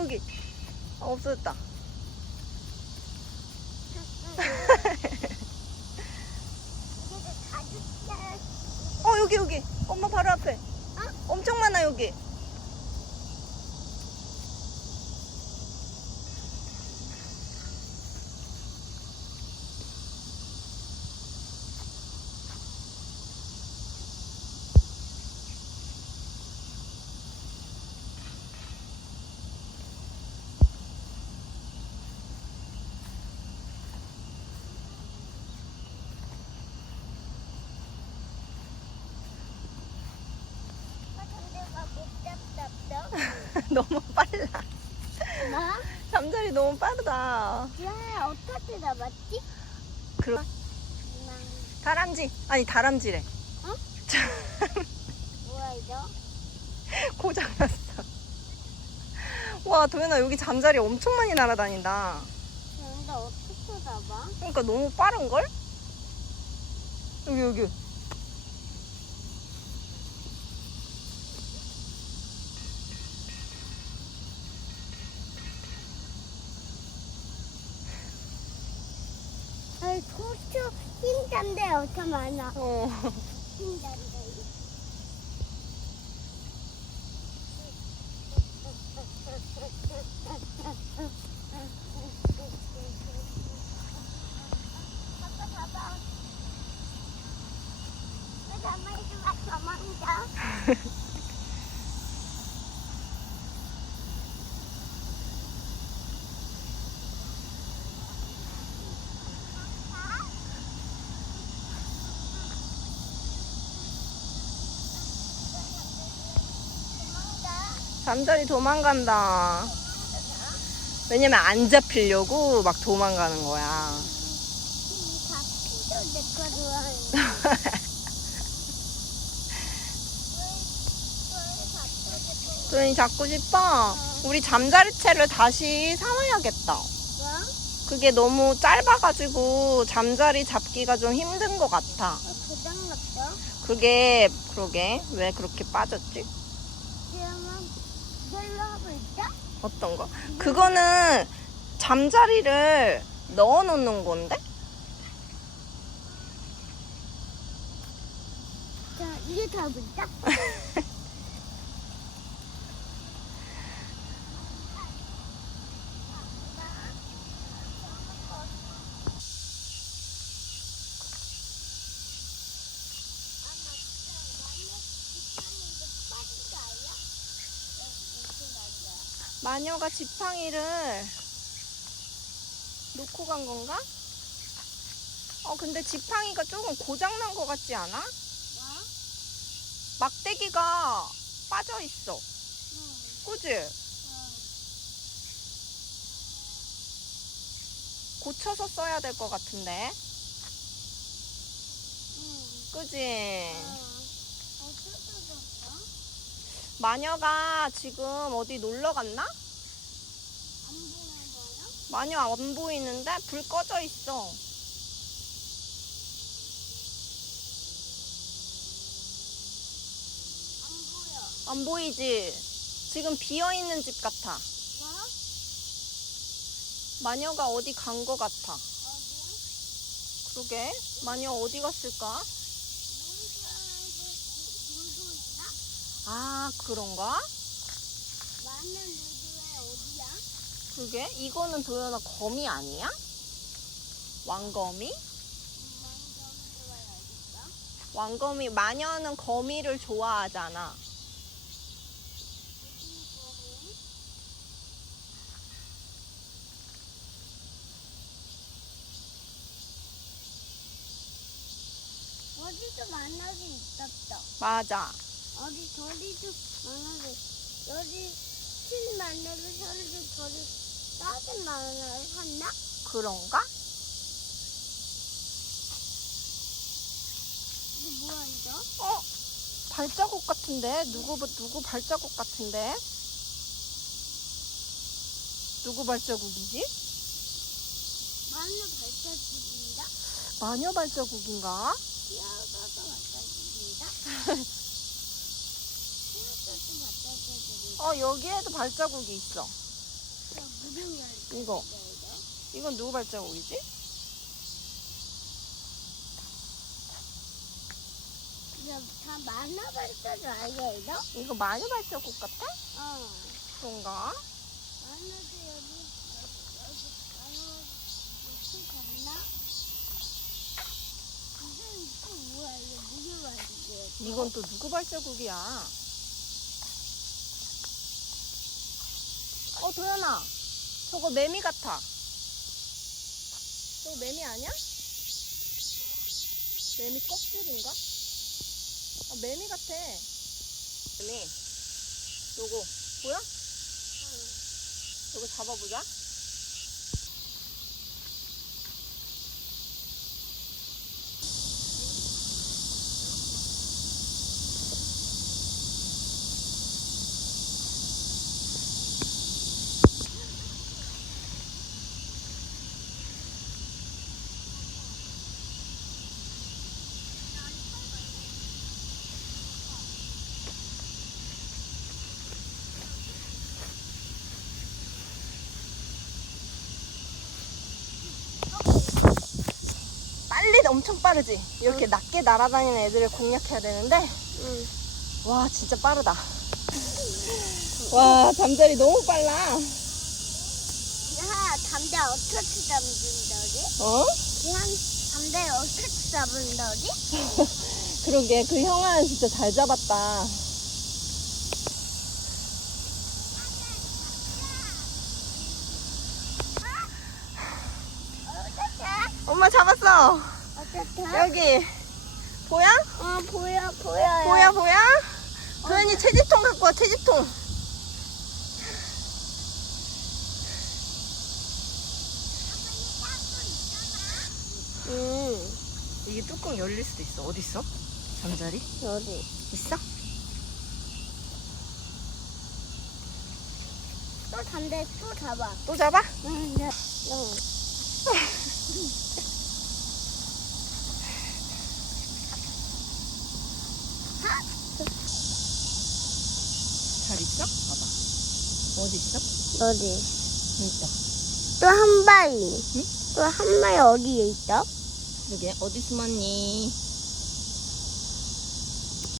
잠자리. 아, 없어졌다. 어, 여기, 여기. 엄마 바로 앞에. 엄청 많아, 여기. 너무 빨라. 뭐? 잠자리 너무 빠르다. 야, 어떻게 잡았지? 그러... 다람쥐. 아니, 다람쥐래. 뭐야 이거? 고장났어. 와, 도현아, 여기 잠자리 엄청 많이 날아다닌다. 근데 어떻게 잡아? 그러니까 너무 빠른걸? 여기, 여기. 고추 흰잔데 엄청 많아. 어. 흰잔데. 봐봐, 봐봐. 왜 가만히 좀 와, 가만히 좀. 잠자리 도망간다. 왜냐면 안 잡히려고 막 도망가는 거야. 도현이 잡고 싶어? 우리 잠자리채를 다시 사와야겠다. 뭐? 그게 너무 짧아가지고 잠자리 잡기가 좀 힘든 것 같아. 났어? 그게, 그러게. 왜 그렇게 빠졌지? 그러면 별로 하고 있다? 어떤 거? 그거는 잠자리를 넣어 놓는 건데? 자, 이게 다 있다? 마녀가 지팡이를 놓고 간 건가? 어, 근데 지팡이가 조금 고장난 것 같지 않아? 뭐? 막대기가 빠져 있어. 응. 그지? 고쳐서 써야 될 것 같은데. 응. 그지? 잡았어? 마녀가 지금 어디 놀러 갔나? 안 보는 거야? 마녀 안 보이는데 불 꺼져 있어. 안 보여. 안 보이지? 지금 비어 있는 집 같아. 뭐? 마녀가 어디 간것 같아. 어디? 그러게. 마녀 어디 갔을까? 물도 물도 있나? 아, 그런가? 많은 물도에 어디야? 그러게. 이거는 도연아 거미 아니야? 왕거미? 왕거미, 마녀는 거미를 좋아하잖아. 어디도 만나기 있었어. 맞아. 어디 저리도 만나기 여기 신 만나기 저리도 저리 작은 만나기 샀나? 그런가? 이게 뭐야 이거? 어? 발자국 같은데? 누구, 누구 발자국 같은데? 누구 발자국이지? 마늘 발자국입니다. 마녀 발자국인가? 발자국입니다. 뛰어가서 어, 여기에도 발자국이 있어. 무슨 열 이거. 이건 누구 발자국이지? 이거 다 만나 발자국 아니야 이거? 이거 마녀 발자국 같아? 어. 그런가? 만나도 여기 여기 갔나? 이건 또 뭐야 이거 무슨 말이지? 이건 또 누구 발자국이야? 어, 도연아. 저거 매미 같아. 저거 매미 아니야? 매미 껍질인가? 아, 매미 같아. 매미. 요거, 보여? 요거 잡아보자. 빨리 엄청 빠르지? 이렇게 낮게 날아다니는 애들을 공략해야 되는데 응. 와 진짜 빠르다 와 잠자리 너무 빨라 야 담배 어떻게 잡는다지? 어? 그냥 담배 어떻게 잡는다지? 그러게 그 형아는 진짜 잘 잡았다 엄마 잡았어 어떻게? 여기 보여? 어 보여 보여요. 보여 보여? 도현이 채집통 갖고 와 채집통 음 이게 뚜껑 열릴 수도 있어 어디 있어? 잠자리? 여기. 있어? 또 담배 또 잡아. 또 잡아? 응. 네. 응. 잘 있어? 봐봐 어디 있어? 어디? 여기 있다 또한 마리. 응? 또 한 마리 어디에 있어? 그러게 어디 숨었니?